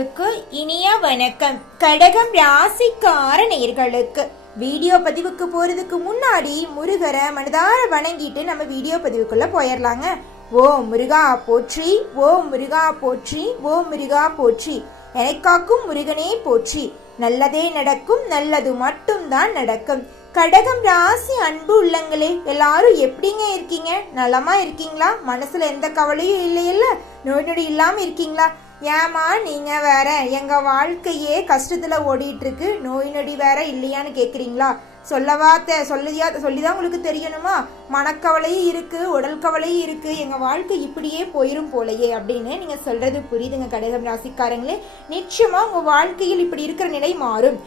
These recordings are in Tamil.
நேயர்களுக்கு இனிய வணக்கம். கடகம் ராசிக்கார நேயர்களுக்கு. வீடியோ பதிவுக்கு போறதுக்கு முன்னாடி முருகரை மனதார வணங்கிட்டு நம்ம வீடியோ பதிவுக்குள்ள போயிடலாங்க ஓ முருகா போற்றி ஓ முருகா போற்றி ஓ முருகா போற்றி. எனக்காக்கும் முருகனே போற்றி. நல்லதே நடக்கும் நல்லது மட்டும்தான் நடக்கும். கடகம் ராசி அன்பு உள்ளங்களே எல்லாரும் எப்படிங்க இருக்கீங்க? நலமா இருக்கீங்களா? மனசுல எந்த கவலையும் இல்லையில்ல? நோய் நொடி இல்லாம இருக்கீங்களா? ஏமா நீங்கள் வேற எங்கள் வாழ்க்கையே கஷ்டத்தில் ஓடிட்டுருக்கு. நோய் நொடி வேற இல்லையான்னு கேட்குறீங்களா சொல்லவா தே சொல்லியா சொல்லிதான் உங்களுக்கு தெரியணுமா? மனக்கவலையும் இருக்குது உடல் கவலையும் இருக்குது எங்கள் வாழ்க்கை இப்படியே போயிடும் போலையே அப்படின்னு நீங்கள் சொல்கிறது புரியுதுங்க கடகம் ராசிக்காரங்களே. நிச்சயமாக உங்கள் வாழ்க்கையில் இப்படி இருக்கிற நிலை மாறும்.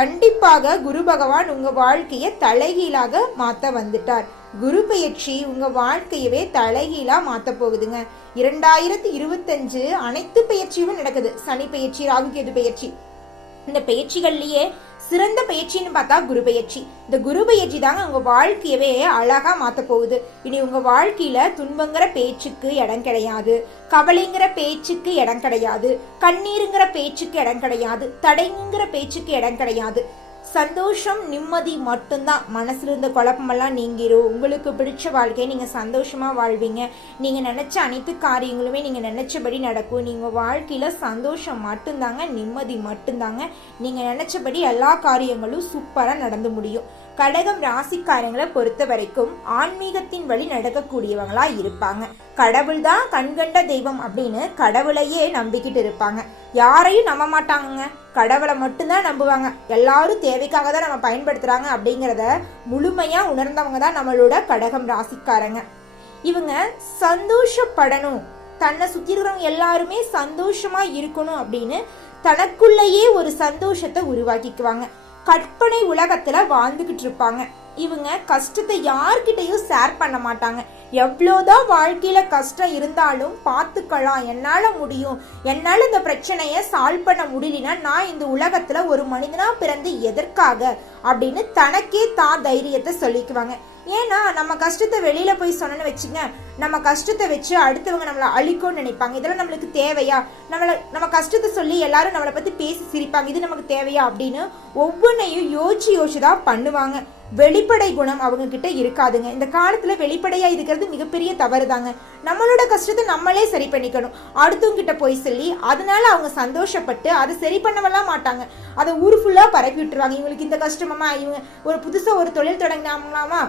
கண்டிப்பாக குரு பகவான் உங்கள் வாழ்க்கையை தலைகீழாக மாற்ற வந்துட்டார். குரு பயிற்சி உங்கள் வாழ்க்கையவே தலைகீழாக மாற்ற போகுதுங்க. இரண்டாயிரத்தி இருபத்தஞ்சு அனைத்து பெயர்ச்சியும் நடக்குது. சனி பெயர்ச்சி ராகு கேது பெயர்ச்சி இந்த பயிற்சிகள்லயே சிறந்த பயிற்சின்னு பார்த்தா குரு பயிற்சி. இந்த குரு பயிற்சி தாங்க உங்கள் வாழ்க்கையவே அழகா மாற்ற போகுது. இனி உங்கள் வாழ்க்கையில் துன்பங்கிற பேச்சுக்கு இடம் கிடையாது. கவலைங்கிற பேச்சுக்கு இடம் கிடையாது. கண்ணீருங்கிற பேச்சுக்கு இடம் கிடையாது. தடைங்கிற பேச்சுக்கு இடம் கிடையாது. சந்தோஷம் நிம்மதி மட்டும்தான். மனசில் இருந்த குழப்பமெல்லாம் நீங்கிரும் உங்களுக்கு பிடிச்ச வாழ்க்கையை நீங்கள் சந்தோஷமாக வாழ்வீங்க. நீங்கள் நினச்ச அனைத்து காரியங்களுமே நீங்கள் நினச்சபடி நடக்கும். நீங்கள் வாழ்க்கையில் சந்தோஷம் மட்டும்தாங்க நிம்மதி மட்டும்தாங்க. நீங்கள் நினச்சபடி எல்லா காரியங்களும் சூப்பராக நடந்து முடியும். கடகம் ராசிக்காரங்களை பொறுத்த வரைக்கும் ஆன்மீகத்தின் வழி நடக்கக்கூடியவங்களா இருப்பாங்க. கடவுள் தான் கண்கண்ட தெய்வம் அப்படின்னு கடவுளையே நம்பிக்கிட்டு இருப்பாங்க. யாரையும் நம்ப மாட்டாங்கங்க. கடவுளை மட்டும்தான் நம்புவாங்க. எல்லாரும் தேவைக்காக தான் நம்ம பயன்படுத்துறாங்க அப்படிங்கிறத முழுமையா உணர்ந்தவங்க தான் நம்மளோட கடகம் ராசிக்காரங்க. இவங்க சந்தோஷப்படணும். தன்னை சுத்தி இருக்கிறவங்க எல்லாருமே சந்தோஷமா இருக்கணும் அப்படின்னு தனக்குள்ளேயே ஒரு சந்தோஷத்தை உருவாக்கிக்குவாங்க. கற்பனை உலகத்துல வாழ்ந்துகிட்டு இருப்பாங்க. இவங்க கஷ்டத்தை யார்கிட்டையும் ஷேர் பண்ண மாட்டாங்க. எவ்வளோதான் வாழ்க்கையில கஷ்டம் இருந்தாலும் பார்த்துக்கலாம் என்னால முடியும் என்னால இந்த பிரச்சனையை சால்வ் பண்ண முடியலனா நான் இந்த உலகத்துல ஒரு மனிதனா பிறந்து எதற்காக அப்படின்னு தனக்கே தான் தைரியத்தை சொல்லிக்குவாங்க. ஏன்னா நம்ம கஷ்டத்தை வெளியில போய் சொன்னோன்னு வச்சுங்க நம்ம கஷ்டத்தை வச்சு அடுத்தவங்க நம்மளை அழிக்கும்னு நினைப்பாங்க. இதெல்லாம் நம்மளுக்கு தேவையா? நம்மளை நம்ம கஷ்டத்தை சொல்லி எல்லாரும் நம்மளை பற்றி பேசி சிரிப்பாங்க. இது நமக்கு தேவையா அப்படின்னு ஒவ்வொன்றையும் யோசிச்சு யோசிச்சு தான் பண்ணுவாங்க. வெளிப்படை குணம் அவங்க கிட்ட இருக்காதுங்க. இந்த காலத்துல வெளிப்படையா இருக்கிறது மிகப்பெரிய தவறு தாங்க நம்மளோட கஷ்டத்தை நம்மளே சரி பண்ணிக்கணும். அடுத்தவங்க கிட்ட போய் சொல்லி அதனால அவங்க சந்தோஷப்பட்டு அதை சரி பண்ணவெல்லாம் மாட்டாங்க. அதை ஊர் ஃபுல்லா பரப்பி விட்டுருவாங்க. இவங்களுக்கு இந்த கஷ்டமா இவங்க ஒரு புதுசா ஒரு தொழில் தொடங்கினாங்களாமா?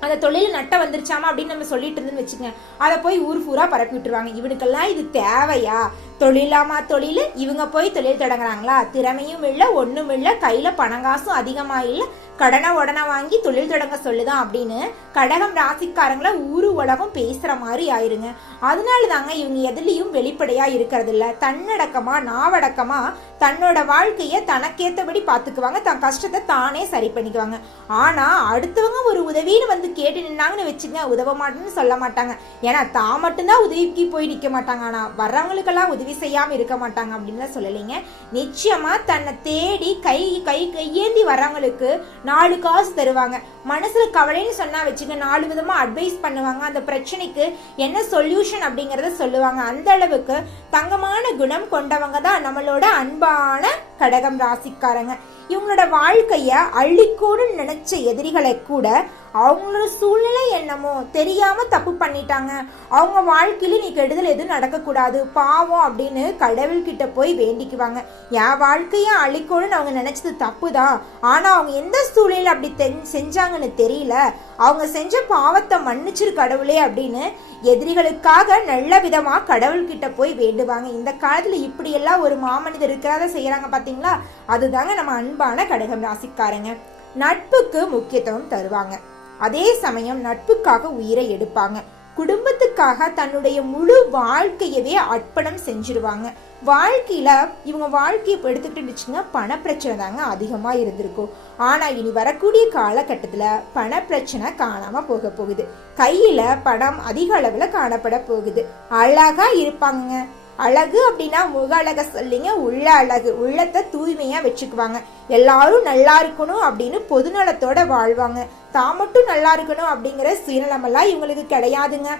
அந்த தொழில் நட்ட வந்துருச்சாமா அப்படின்னு நம்ம சொல்லிட்டு இருந்துன்னு வச்சுக்கோங்க. அதை போய் ஊர் பூரா பரப்பி விட்டுருவாங்க. இவனுக்கெல்லாம் இது தேவையா? தொழிலாமா தொழில்? இவங்க போய் தொழில் தொடங்குறாங்களா? திறமையும் இல்லை ஒன்றும் இல்லை கையில் பணங்காசும் அதிகமாக இல்லை. கடனை உடனே வாங்கி தொழில் தொடங்க சொல்லுதான் அப்படின்னு கடகம் ராசிக்காரங்கள ஊரு உலகம் பேசுகிற மாதிரி ஆயிருங்க. அதனால தாங்க இவங்க எதுலேயும் வெளிப்படையாக இருக்கிறது இல்லை தன்னடக்கமாக நாவடக்கமாக தன்னோட வாழ்க்கையை தனக்கேற்றபடி பார்த்துக்குவாங்க. தன் கஷ்டத்தை தானே சரி பண்ணிக்குவாங்க. ஆனால் அடுத்தவங்க ஒரு உதவின்னு வந்து கேட்டு நின்னாங்கன்னு வச்சுங்க உதவ மாட்டேன்னு சொல்ல மாட்டாங்க. ஏன்னா தான் மட்டும்தான் உதவிக்கு போய் நிற்க மாட்டாங்க. ஆனால் வர்றவங்களுக்கெல்லாம் உதவி செய்யாமல் இருக்க மாட்டாங்க அப்படின்னு சொல்லலைங்க. நிச்சயமாக தன்னை தேடி கை கை கையேந்தி வர்றவங்களுக்கு நாலு காசு தருவாங்க. மனசுல கவலைன்னு சொன்னா வச்சுக்க நாலு விதமா அட்வைஸ் பண்ணுவாங்க. அந்த பிரச்சனைக்கு என்ன சொல்யூஷன் அப்படிங்கறத சொல்லுவாங்க. அந்த அளவுக்கு தங்கமான குணம் கொண்டவங்க தான் நம்மளோட அன்பான கடகம் ராசிக்காரங்க இவங்களோட வாழ்க்கைய அள்ளிக்கூடும் நினைச்ச எதிரிகளை கூட அவங்களோட சூழ்நிலை என்னமோ தெரியாம தப்பு பண்ணிட்டாங்க. அவங்க வாழ்க்கையில நீ கெடுதல் எதுவும் நடக்கக்கூடாது. பாவம் அப்படின்னு கடவுள்கிட்ட போய் வேண்டிக்குவாங்க. என் வாழ்க்கைய அழிக்கணும்னு அவங்க நினைச்சது தப்பு தான் ஆனா அவங்க எந்த சூழ்நிலை அப்படி தென்- செஞ்சாங்கன்னு தெரியல. அவங்க செஞ்ச பாவத்தை மன்னிச்சிரு கடவுளே அப்படின்னு எதிரிகளுக்காக நல்ல விதமா கடவுள்கிட்ட போய் வேண்டுவாங்க. இந்த காலத்துல இப்படியெல்லாம் ஒரு மாமனிதர் இருக்கிறத செய்யறாங்க பார்த்தீங்களா அதுதாங்க நம்ம அன்பான கடகம் ராசிக்காரங்க. நட்புக்கு முக்கியத்துவம் தருவாங்க. அதே சமயம் நட்புக்காக உயிரை எடுப்பாங்க. குடும்பத்துக்காக தன்னுடைய முழு வாழ்க்கையவே அர்ப்பணம் செஞ்சிருவாங்க. வாழ்க்கையில இவங்க வாழ்க்கையை எடுத்துக்கிட்டுச்சுன்னா எடுத்துக்கிட்டு பண பிரச்சனை தாங்க அதிகமா இருந்திருக்கும். ஆனா இனி வரக்கூடிய காலகட்டத்துல பண பிரச்சனை காணாம போக போகுது. கையில பணம் அதிக அளவுல காணப்பட போகுது. அழகா இருப்பாங்க அழகு அப்படின்னா முக அழக சொல்லிங்க உள்ள அழகு உள்ளத்தை தூய்மையா வச்சுக்குவாங்க. எல்லாரும் நல்லா இருக்கணும் அப்படின்னு பொதுநலத்தோட வாழ்வாங்க. தான் மட்டும் நல்லா இருக்கணும் அப்படிங்கிற சுயநலமெல்லாம் இவங்களுக்கு கிடையாதுங்க.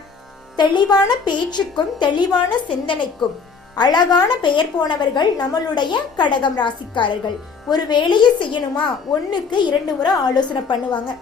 தெளிவான பேச்சுக்கும் தெளிவான சிந்தனைக்கும் அழகான பெயர் போனவர்கள் நம்மளுடைய கடகம் ராசிக்காரர்கள். ஒரு வேலையை செய்யணுமா? ஒன்றுக்கு இரண்டு முறை ஆலோசனை பண்ணுவாங்க.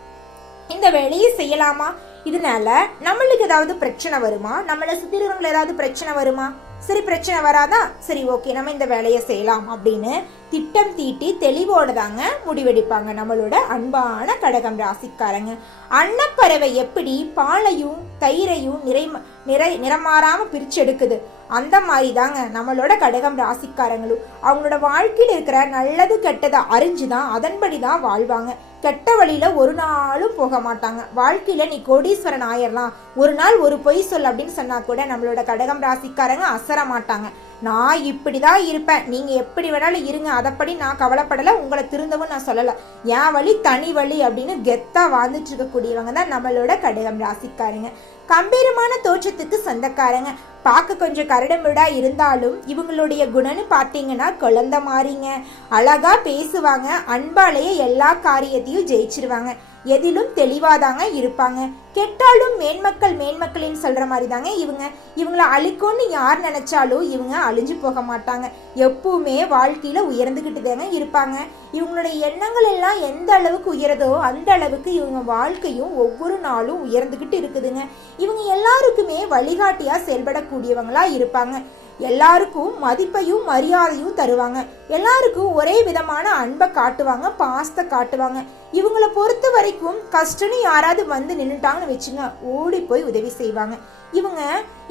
இந்த வேலையை செய்யலாமா? இதனால நம்மளுக்கு ஏதாவது பிரச்சனை வருமா? நம்மளை சுற்றி ஏதாவது பிரச்சனை வருமா? சரி பிரச்சனை வராதா? சரி ஓகே நம்ம இந்த வேலையை செய்யலாம் அப்படின்னு திட்டம் தீட்டி தெளிவோட தாங்க முடிவெடுப்பாங்க நம்மளோட அன்பான கடகம் ராசிக்காரங்க. அன்னப்பறவை எப்படி பாலையும் தயிரையும் நிறை நிறை நிறமாறாம பிரிச்சு எடுக்குது அந்த மாதிரி தாங்க நம்மளோட கடகம் ராசிக்காரங்களும். அவங்களோட வாழ்க்கையில் இருக்கிற நல்லது கெட்டதை அறிஞ்சுதான் அதன்படி தான் வாழ்வாங்க. கெட்ட வழியில் ஒரு நாளும் போக மாட்டாங்க. வாழ்க்கையில் நீ கோடீஸ்வரன் ஆயிடலாம் ஒரு நாள் ஒரு பொய் சொல் அப்படின்னு சொன்னால் கூட நம்மளோட கடகம் ராசிக்காரங்க அசர மாட்டாங்க. நான் இப்படிதான் இருப்பேன். நீங்கள் எப்படி வேணாலும் இருங்க. அதைப்படி நான் கவலைப்படலை. உங்களை திருந்தவும் நான் சொல்லலை. என் வழி தனி வழி அப்படின்னு கெத்தாக வாழ்ந்துட்டு இருக்கக்கூடியவங்க தான் நம்மளோட கடகம் ராசிக்காரங்க. கம்பீரமான தோற்றத்துக்கு சொந்தக்காரங்க. பார்க்க கொஞ்சம் கரடுமுரடா இருந்தாலும் இவங்களுடைய குணம்னு பார்த்தீங்கன்னா குழந்த மாறிங்க. அழகா பேசுவாங்க. அன்பாலேயே எல்லா காரியத்தையும் ஜெயிச்சிருவாங்க. எதிலும் தெளிவாக தாங்க இருப்பாங்க. கெட்டாலும் மேன்மக்கள் மேன்மக்களின்னு சொல்கிற மாதிரி தாங்க இவங்க. இவங்களை அழிக்கும்னு யார் நினைச்சாலும் இவங்க அழிஞ்சு போக மாட்டாங்க. எப்பவுமே வாழ்க்கையில் உயர்ந்துக்கிட்டு தாங்க இருப்பாங்க. இவங்களுடைய எண்ணங்கள் எல்லாம் எந்த அளவுக்கு உயரதோ அந்த அளவுக்கு இவங்க வாழ்க்கையும் ஒவ்வொரு நாளும் உயர்ந்துக்கிட்டு இருக்குதுங்க. இவங்க எல்லாருக்குமே வழிகாட்டியாக செயல்படக்கூடியவங்களா இருப்பாங்க. எல்லாருக்கும் மதிப்பையும் மரியாதையும் தருவாங்க. எல்லாருக்கும் ஒரே விதமான அன்பை காட்டுவாங்க பாசத்தை காட்டுவாங்க. இவங்கள பொறுத்த வரைக்கும் கஷ்டம்னு யாராவது வந்து நின்றுட்டாங்கன்னு வச்சுங்க ஓடி போய் உதவி செய்வாங்க. இவங்க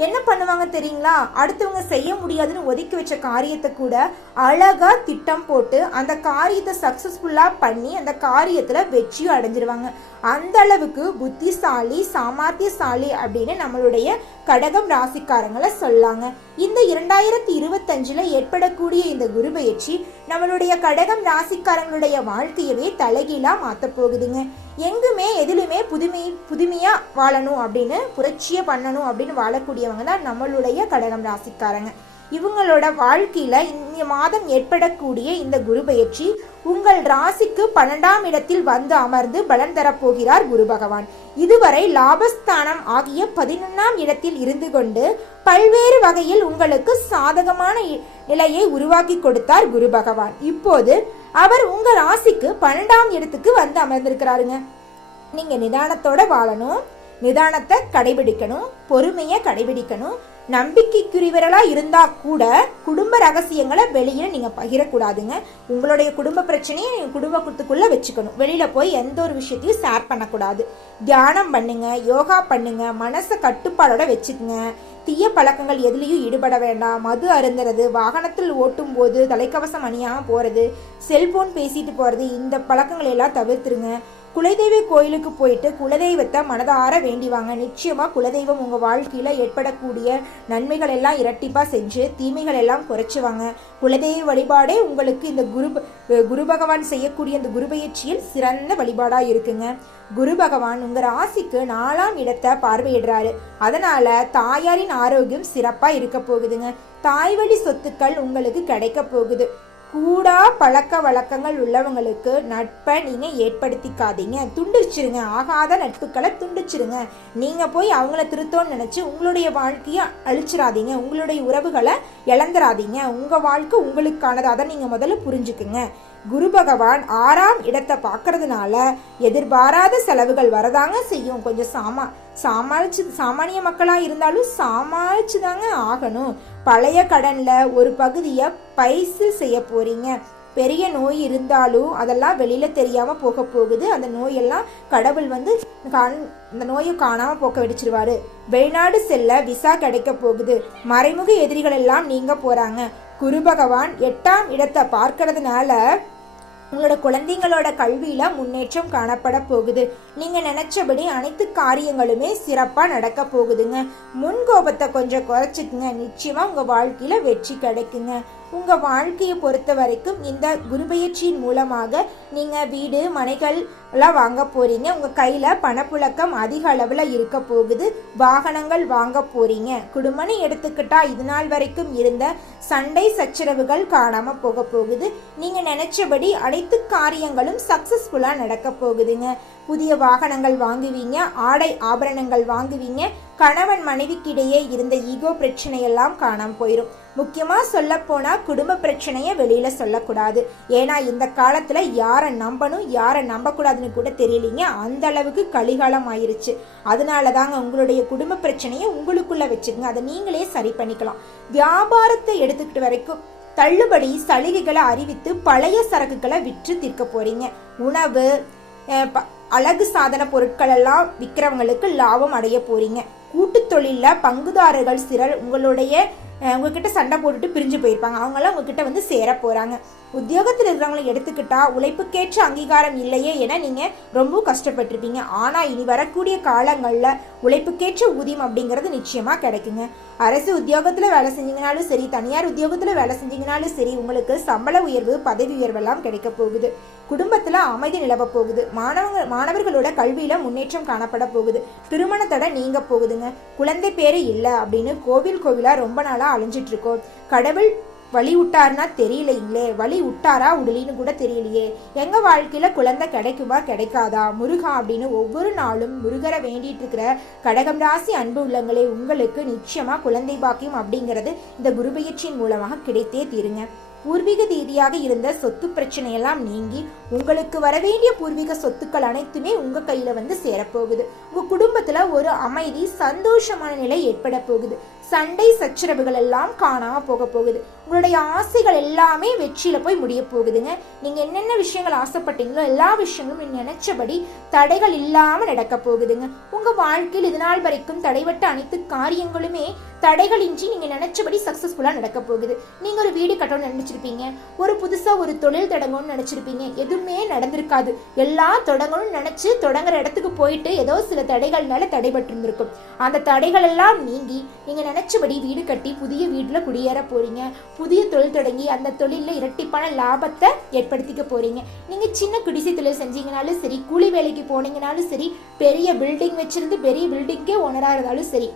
என்ன பண்ணுவாங்க தெரியுங்களா? அடுத்தவங்க செய்ய முடியாதுன்னு ஒதுக்கி வச்ச காரியத்தை கூட அழகா திட்டம் போட்டு அந்த காரியத்தை சக்சஸ்ஃபுல்லா பண்ணி அந்த காரியத்துல வெற்றியும் அடைஞ்சிருவாங்க. அந்த அளவுக்கு புத்திசாலி சாமர்த்தியசாலி அப்படின்னு நம்மளுடைய கடகம் ராசிக்காரங்களை சொல்லாங்க. இந்த இரண்டாயிரத்தி இருபத்தஞ்சுல ஏற்படக்கூடிய இந்த குரு பயிற்சி நம்மளுடைய கடகம் ராசிக்காரங்களுடைய வாழ்க்கையவே தலைகீழா மாத்த போகுதுங்க. எங்குமே எதிலுமே புதுமை புதுமையா வாழணும் அப்படின்னு புரட்சியை பண்ணணும் அப்படின்னு வாழக்கூடியவங்க தான் நம்மளுடைய கடகம் ராசிக்காரங்க. இவங்களோட வாழ்க்கையில இந்த மாதம் ஏற்படக்கூடிய இந்த குரு பயிற்சி உங்கள் ராசிக்கு பன்னெண்டாம் இடத்தில் வந்து அமர்ந்து பலன் தரப்போகிறார் குரு பகவான். இதுவரை லாபஸ்தானம் ஆகிய பதினொன்னாம் இடத்தில் இருந்து கொண்டு பல்வேறு வகையில் உங்களுக்கு சாதகமான நிலையை உருவாக்கி கொடுத்தார் குரு பகவான். இப்போது அவர் உங்க ராசிக்கு பன்னெண்டாம் இடத்துக்கு வந்து அமர்ந்திருக்கிறாருங்க. நீங்க நிதானத்தோட வாழணும் நிதானத்தை கடைபிடிக்கணும் பொறுமையை கடைபிடிக்கணும் நம்பிக்கைக்குரியவர்களா இருந்தா கூட குடும்ப ரகசியங்களை வெளியில நீங்க பகிரக்கூடாதுங்க. உங்களுடைய குடும்ப பிரச்சனையை நீங்க குடும்பத்துக்குள்ள வச்சுக்கணும். வெளியில போய் எந்த ஒரு விஷயத்தையும் ஷேர் பண்ணக்கூடாது. தியானம் பண்ணுங்க யோகா பண்ணுங்க மனசை கட்டுப்பாடோட வச்சுக்கோங்க. தீய பழக்கங்கள் எதுலேயும் ஈடுபட வேண்டாம். மது அருந்துறது வாகனத்தில் ஓட்டும் போது தலைக்கவசம் அணியாமல் போகிறது செல்போன் பேசிட்டு போகிறது இந்த பழக்கங்களை எல்லாம் தவிர்த்துருங்க. குலதெய்வ கோயிலுக்கு போயிட்டு குலதெய்வத்தை மனதார வேண்டிவாங்க நிச்சயமா குலதெய்வம் உங்க வாழ்க்கையில ஏற்படக்கூடிய நன்மைகள் எல்லாம் இரட்டிப்பா செஞ்சு தீமைகள் எல்லாம் குறைச்சுவாங்க குலதெய்வ வழிபாடே உங்களுக்கு இந்த குரு குரு பகவான் செய்யக்கூடிய இந்த குரு பயிற்சியில் சிறந்த வழிபாடா இருக்குங்க. குரு பகவான் உங்க ராசிக்கு நாலாம் இடத்தை பார்வையிடுறாரு. அதனால தாயாரின் ஆரோக்கியம் சிறப்பா இருக்க போகுதுங்க. தாய் வழி சொத்துக்கள் உங்களுக்கு கிடைக்க போகுது. கூடா பழக்க வழக்கங்கள் உள்ளவங்களுக்கு நட்பை நீங்கள் ஏற்படுத்திக்காதீங்க. துண்டிச்சிருங்க. ஆகாத நட்புகளை துண்டிச்சிருங்க. நீங்கள் போய் அவங்கள திருத்தோன்னு நினச்சி உங்களுடைய வாழ்க்கையை அழிச்சிடாதீங்க உங்களுடைய உறவுகளை இழந்துடாதீங்க உங்கள் வாழ்க்கை உங்களுக்கானது. அதை நீங்கள் முதல்ல புரிஞ்சுக்குங்க. குரு பகவான் ஆறாம் இடத்தை பார்க்கறதுனால எதிர்பாராத செலவுகள் வரதாங்க செய்யும். கொஞ்சம் சாமா சாமாளிச்சு சாமானிய மக்களா இருந்தாலும் சமாளிச்சு தாங்க ஆகணும். பழைய கடன்ல ஒரு பகுதியை பைசு செய்ய போறீங்க. பெரிய நோய் இருந்தாலும் அதெல்லாம் வெளியில தெரியாம போக போகுது. அந்த நோயெல்லாம் கடவுள் வந்து கண் இந்த நோயை காணாம போக்க வெடிச்சிருவாரு. வெளிநாடு செல்ல விசா கிடைக்க போகுது. மறைமுக எதிரிகள் எல்லாம் நீங்க போறாங்க. குரு பகவான் எட்டாம் இடத்தை பார்க்கறதுனால உங்களோட குழந்தைங்களோட கல்வியில முன்னேற்றம் காணப்பட போகுது. நீங்க நினைச்சபடி அனைத்து காரியங்களுமே சிறப்பா நடக்க போகுதுங்க. முன் கோபத்தை கொஞ்சம் குறைச்சிக்குங்க. நிச்சயமா உங்க வாழ்க்கையில வெற்றி கிடைக்குங்க. உங்கள் வாழ்க்கையை பொறுத்த வரைக்கும் இந்த குரு பயிற்சியின் மூலமாக நீங்கள் வீடு மனைகள் எல்லாம் வாங்க போகிறீங்க உங்கள் கையில் பணப்புழக்கம் அதிக அளவில் இருக்க போகுது. வாகனங்கள் வாங்க போகிறீங்க குடும்பம்னு எடுத்துக்கிட்டால் இது நாள் வரைக்கும் இருந்த சண்டை சச்சரவுகள் காணாமல் போக போகுது. நீங்கள் நினச்சபடி அனைத்து காரியங்களும் சக்ஸஸ்ஃபுல்லாக நடக்க போகுதுங்க. புதிய வாகனங்கள் வாங்குவீங்க ஆடை ஆபரணங்கள் வாங்குவீங்க. கணவன் மனைவிக்கிடையே இருந்த ஈகோ பிரச்சனையெல்லாம் காணாம போயிடும் முக்கியமாக சொல்லப்போனால் குடும்ப பிரச்சனையை வெளியில் சொல்லக்கூடாது. ஏன்னா இந்த காலத்தில் யாரை நம்பணும் யாரை நம்பக்கூடாதுன்னு கூட தெரியலீங்க. அந்த அளவுக்கு கலிகாலம் ஆயிருச்சு. அதனால தாங்க உங்களுடைய குடும்ப பிரச்சனையை உங்களுக்குள்ள வச்சுக்கோங்க. அதை நீங்களே சரி பண்ணிக்கலாம். வியாபாரத்தை எடுத்துக்கிட்டு வரைக்கும் தள்ளுபடி சலுகைகளை அறிவித்து பழைய சரக்குகளை விற்று தீர்க்க போறீங்க. உணவு ப- அழகு சாதன பொருட்கள் எல்லாம் விற்கிறவங்களுக்கு லாபம் அடைய போறீங்க. கூட்டு தொழில பங்குதாரர்கள் சிலர் உங்களுடைய உங்ககிட்ட சண்டை போட்டுட்டு பிரிஞ்சு போயிருப்பாங்க. அவங்களாம் உங்ககிட்ட வந்து சேர போகிறாங்க உத்தியோகத்தில் இருக்கிறவங்களை எடுத்துக்கிட்டா உழைப்புக்கேற்ற அங்கீகாரம் இல்லையே என நீங்கள் ரொம்ப கஷ்டப்பட்டிருப்பீங்க. ஆனால் இனி வரக்கூடிய காலங்களில் உழைப்புக்கேற்ற ஊதியம் அப்படிங்கிறது நிச்சயமாக கிடைக்குங்க. அரசு உத்தியோகத்தில் வேலை செஞ்சீங்கனாலும் சரி தனியார் உத்தியோகத்தில் வேலை செஞ்சீங்கனாலும் சரி உங்களுக்கு சம்பள உயர்வு பதவி உயர்வெல்லாம் கிடைக்க போகுது. குடும்பத்தில் அமைதி நிலவ போகுது. மாணவங்க மாணவர்களோட கல்வியில முன்னேற்றம் காணப்பட போகுது. திருமண நீங்க போகுதுங்க. குழந்தை பேரு இல்லை அப்படின்னு கோவில் கோவிலா ரொம்ப நாளா அழிஞ்சிட்டு இருக்கோம். கடவுள் வழி விட்டாருன்னா தெரியலைங்களே வழி விட்டாரா உடலின்னு கூட தெரியலையே. எங்க வாழ்க்கையில குழந்தை கிடைக்குமா கிடைக்காதா? முருகா அப்படின்னு ஒவ்வொரு நாளும் முருகரை வேண்டிட்டு இருக்கிற கடகம் ராசி அன்பு உள்ளங்களே உங்களுக்கு நிச்சயமா குழந்தை பாக்கியம் அப்படிங்கிறது இந்த குருபெயர்ச்சியின் மூலமாக கிடைத்தே தீருங்க. பூர்வீக ரீதியாக இருந்த சொத்து பிரச்சனையெல்லாம் நீங்கி உங்களுக்கு வரவேண்டிய பூர்வீக சொத்துக்கள் அனைத்துமே உங்க கையில வந்து சேரப்போகுது. உங்க குடும்பத்துல ஒரு அமைதி சந்தோஷமான நிலை ஏற்பட போகுது சண்டை சச்சரவுகள் எல்லாம் காணாம போக போகுது. உங்களுடைய ஆசைகள் எல்லாமே வெற்றியில போய் முடிய போகுதுங்க. நீங்க என்னென்ன விஷயங்கள் ஆசைப்பட்டீங்களோ எல்லா விஷயங்களும் நினைச்சபடி தடைகள் இல்லாம நடக்க போகுதுங்க. உங்க வாழ்க்கையில் இது நாள் வரைக்கும் தடைபட்ட அனைத்து காரியங்களுமே தடைகளின்றி நீங்க நினைச்சபடி சக்சஸ்ஃபுல்லா நடக்க போகுது. நீங்க ஒரு வீடு கட்டணும்னு நினைச்சிருப்பீங்க. ஒரு புதுசா ஒரு தொழில் தொடங்கணும்னு நினைச்சிருப்பீங்க. எதுவுமே நடந்திருக்காது. எல்லா தொடங்கணும்னு நினைச்சு தொடங்குற இடத்துக்கு போயிட்டு ஏதோ சில தடைகள்னால தடைபட்டு இருந்திருக்கும் அந்த தடைகள் எல்லாம் நீங்கி நீங்க நினைச்சபடி வீடு கட்டி புதிய வீட்டில் குடியேற போறீங்க. புதிய தொழில் தொடங்கி அந்த தொழில்ல இரட்டிப்பான லாபத்தை ஏற்படுத்திக்க போறீங்க. நீங்க சின்ன குடிசை தொழில் செஞ்சீங்கனாலும் சரி கூலி வேலைக்கு போனீங்கனாலும் சரி பெரிய பில்டிங் வச்சிருந்து பெரிய பில்டிங்கே ஓனராக இருந்தாலும் சரி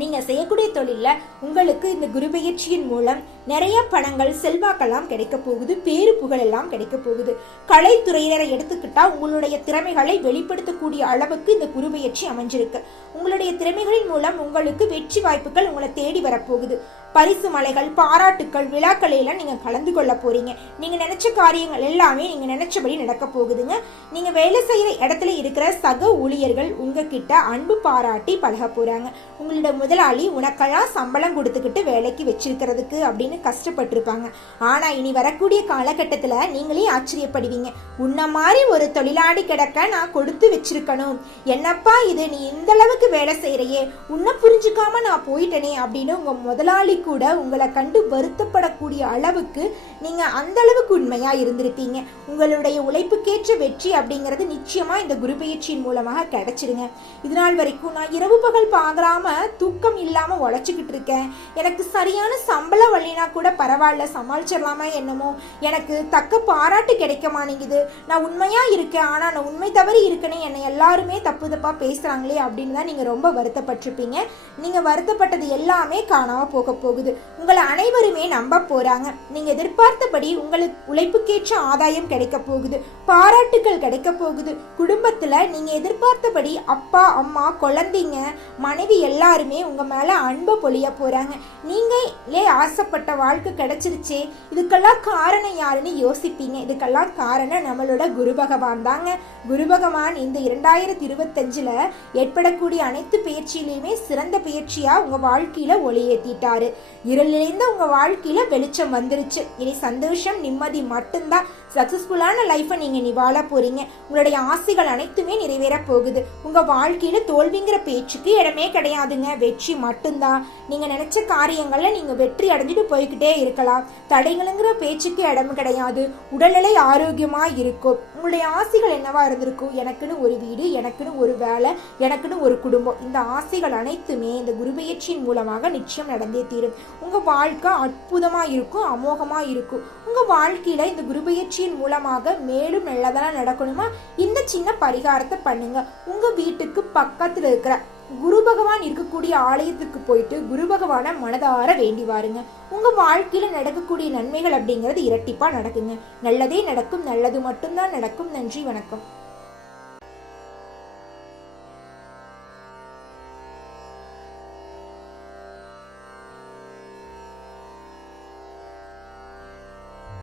நீங்க செய்யக்கூடிய தொழில்ல உங்களுக்கு இந்த குரு பயிற்சியின் மூலம் நிறைய பணங்கள் செல்வாக்கெல்லாம் கிடைக்க போகுது பேரு புகழெல்லாம் கிடைக்க போகுது. கலைத்துறையினரை எடுத்துக்கிட்டா உங்களுடைய திறமைகளை வெளிப்படுத்தக்கூடிய அளவுக்கு இந்த குரு பயிற்சி அமைஞ்சிருக்கு. உங்களுடைய திறமைகளின் மூலம் உங்களுக்கு வெற்றி வாய்ப்புகள் உங்களை தேடி வரப்போகுது பரிசு மலைகள் பாராட்டுக்கள் விழாக்களையெல்லாம் நீங்கள் கலந்து கொள்ள போகிறீங்க நீங்கள் நினச்ச காரியங்கள் எல்லாமே நீங்கள் நினச்சபடி நடக்க போகுதுங்க. நீங்கள் வேலை செய்கிற இடத்துல இருக்கிற சக ஊழியர்கள் உங்ககிட்ட அன்பு பாராட்டி பழக போகிறாங்க உங்களோட முதலாளி உனக்கெல்லாம் சம்பளம் கொடுத்துக்கிட்டு வேலைக்கு வச்சிருக்கிறதுக்கு அப்படின்னு கஷ்டப்பட்டிருப்பாங்க. ஆனால் இனி வரக்கூடிய காலகட்டத்தில் நீங்களே ஆச்சரியப்படுவீங்க. உன்ன மாதிரி ஒரு தொழிலாளி கிடக்க நான் கொடுத்து வச்சிருக்கணும். என்னப்பா இது? நீ இந்த அளவுக்கு வேலை செய்கிறையே உன்னை புரிஞ்சுக்காம நான் போயிட்டேனே அப்படின்னு உங்கள் முதலாளி கூட உங்களை கண்டு வருத்தப்படக்கூடிய அளவுக்கு நீங்க அந்த அளவுக்கு உண்மையா இருந்திருப்பீங்க. உங்களுடைய உழைப்புக்கேற்ற வெற்றி அப்படிங்கிறது நிச்சயமா இந்த குரு பயிற்சியின் மூலமாக கிடைச்சிருங்க. இது நாள் வரைக்கும் நான் இரவு பகல் பார்க்காம தூக்கம் இல்லாம உழைச்சிக்கிட்டு இருக்கேன். எனக்கு சரியான சம்பளம் வழினா கூட பரவாயில்ல சமாளிச்சிடலாமா என்னமோ. எனக்கு தக்க பாராட்டு கிடைக்க மாட்டேங்குது நான் உண்மையா இருக்கேன் ஆனா நான் உண்மை தவறி இருக்கேனே என்னை எல்லாருமே தப்பு தப்பா பேசுறாங்களே அப்படின்னு தான் நீங்க ரொம்ப வருத்தப்பட்டிருப்பீங்க. நீங்க வருத்தப்பட்டது எல்லாமே காணாம போக போகுது. உங்களை அனைவருமே நம்ப போறாங்க. நீங்க எதிர்பார்த்தபடி உங்களுக்கு உழைப்புக்கேற்ற ஆதாயம் கிடைக்க போகுது பாராட்டுகள் கிடைக்க போகுது. குடும்பத்தில் நீங்கள் எதிர்பார்த்தபடி அப்பா அம்மா குழந்தைங்க மனைவி எல்லாருமே உங்கள் மேலே அன்பை பொழிய போறாங்க. நீங்களே ஆசைப்பட்ட வாழ்க்கை கிடைச்சிருச்சே இதுக்கெல்லாம் காரணம் யாருன்னு யோசிப்பீங்க. இதுக்கெல்லாம் காரணம் நம்மளோட குரு பகவான் தாங்க. குரு பகவான் இந்த இரண்டாயிரத்தி இருபத்தஞ்சுல ஏற்படக்கூடிய அனைத்து பயிற்சியிலையுமே சிறந்த பயிற்சியாக உங்கள் வாழ்க்கையில் ஒளியேற்றிட்டாரு இருள் நிறைந்த உங்கள் வாழ்க்கையில் வெளிச்சம் வந்துருச்சு. இனி சந்தோஷம் நிம்மதி மட்டும்தான். சக்சஸ்ஃபுல்லான லைஃப்பை நீங்க நீ வாழ போறீங்க. உங்களுடைய ஆசைகள் அனைத்துமே நிறைவேற போகுது. உங்க வாழ்க்கையில தோல்விங்கிற பேச்சுக்கு இடமே கிடையாதுங்க. வெற்றி மட்டும்தான். நீங்க நினைச்ச காரியங்கள்ல நீங்க வெற்றி அடைஞ்சிட்டு போய்கிட்டே இருக்கலாம். தடைகளுங்கிற பேச்சுக்கு இடம் கிடையாது. உடல்நிலை ஆரோக்கியமா இருக்கும். உங்களுடைய ஆசைகள் என்னவா இருந்திருக்கும்? எனக்குன்னு ஒரு வீடு எனக்குன்னு ஒரு வேலை எனக்குன்னு ஒரு குடும்பம். இந்த ஆசைகள் அனைத்துமே இந்த குருபெயர்ச்சியின் மூலமாக நிச்சயம் நடந்தே தீரும். உங்க வாழ்க்கை அற்புதமா இருக்கும் அமோகமா இருக்கும். உங்கள் வாழ்க்கையில் இந்த குருபெயர்ச்சியின் மூலமாக மேலும் நல்லதான நடக்கணுமா? இந்த சின்ன பரிகாரத்தை பண்ணுங்க. உங்கள் வீட்டுக்கு பக்கத்தில் இருக்கிற குரு பகவான் இருக்கக்கூடிய ஆலயத்துக்கு போயிட்டு குரு பகவானை மனதார வேண்டி வாருங்க. உங்கள் வாழ்க்கையில் நடக்கக்கூடிய நன்மைகள் அப்படிங்கிறது இரட்டிப்பாக நடக்குங்க. நல்லதே நடக்கும் நல்லது மட்டும்தான் நடக்கும். நன்றி வணக்கம்.